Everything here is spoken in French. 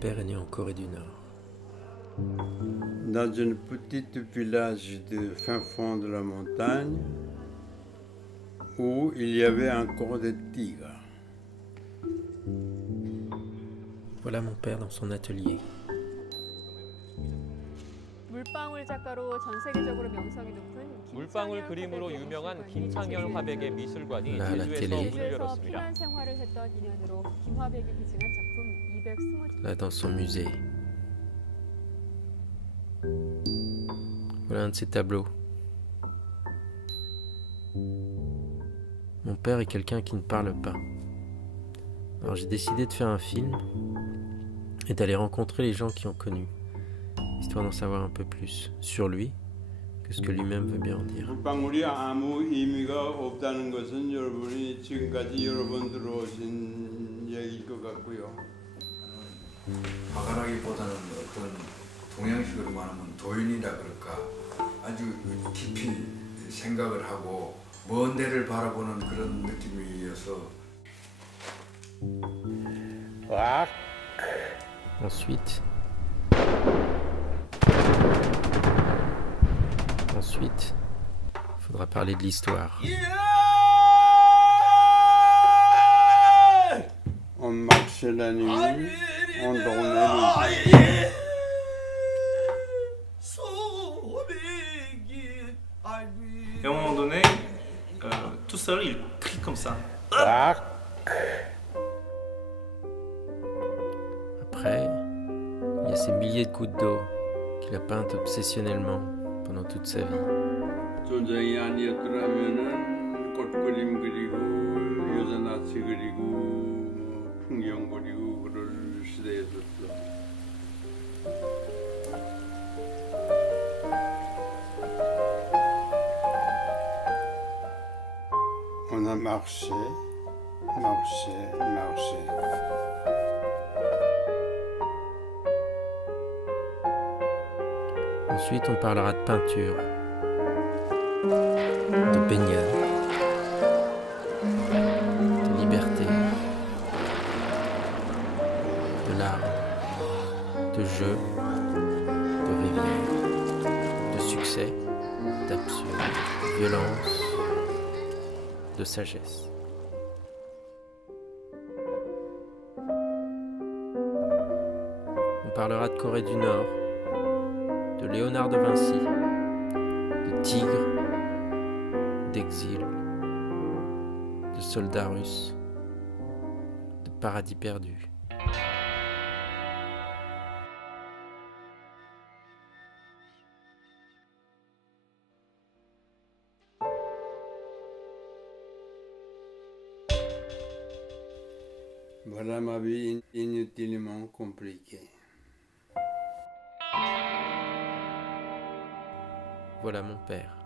père est né en Corée du Nord. Dans un petit village de fin fond de la montagne où il y avait encore des tigres. Voilà mon père dans son atelier. 물방울 작가로 전 세계적으로 명성이 높은 물방울 그림으로 유명한 김창열 화백의 미술관이 라, 제주에서 télé. 문을 제주에서 열었습니다. 피난 생활을 했던 인연으로 김화백이 비증한 작품 220. Là dans son musée. Voilà un de ses tableaux. Mon père est quelqu'un qui ne parle pas. Alors j'ai décidé de faire un film et d'aller rencontrer les gens qui ont connu, histoire d'en savoir un peu plus sur lui que ce que lui-même veut bien en dire. 물방울이 아무 의미가 없다는 것은 여러분이 지금까지 여러 번 들어오신 얘기일 것 같고요. 화가라기보다는 어떤 동양식으로 말하면 도인이라 그럴까 아주 깊이 생각을 하고 먼 데를 바라보는 그런 느낌이어서. Ensuite, il faudra parler de l'histoire. On marchait la nuit, on dormait le jour. Et à un moment donné, tout seul, il crie comme ça. Après, il y a ces milliers de gouttes d'eau qu'il a peintes obsessionnellement pendant toute sa vie. 전쟁이 아니었더라면은 꽃 그림 그리고 여자 낯이 그리고 뭐 풍경 그리고 그럴 시대였었어. On a marché, marché, marché. Ensuite, on parlera de peinture, de baignade, de liberté, de larmes, de jeu, de rivière, de succès, d'absurde, de violence, de sagesse. On parlera de Corée du Nord, de Léonard de Vinci, de tigres, d'exil, de soldats russes, de paradis perdus. Voilà ma vie inutilement compliquée. Voilà mon père.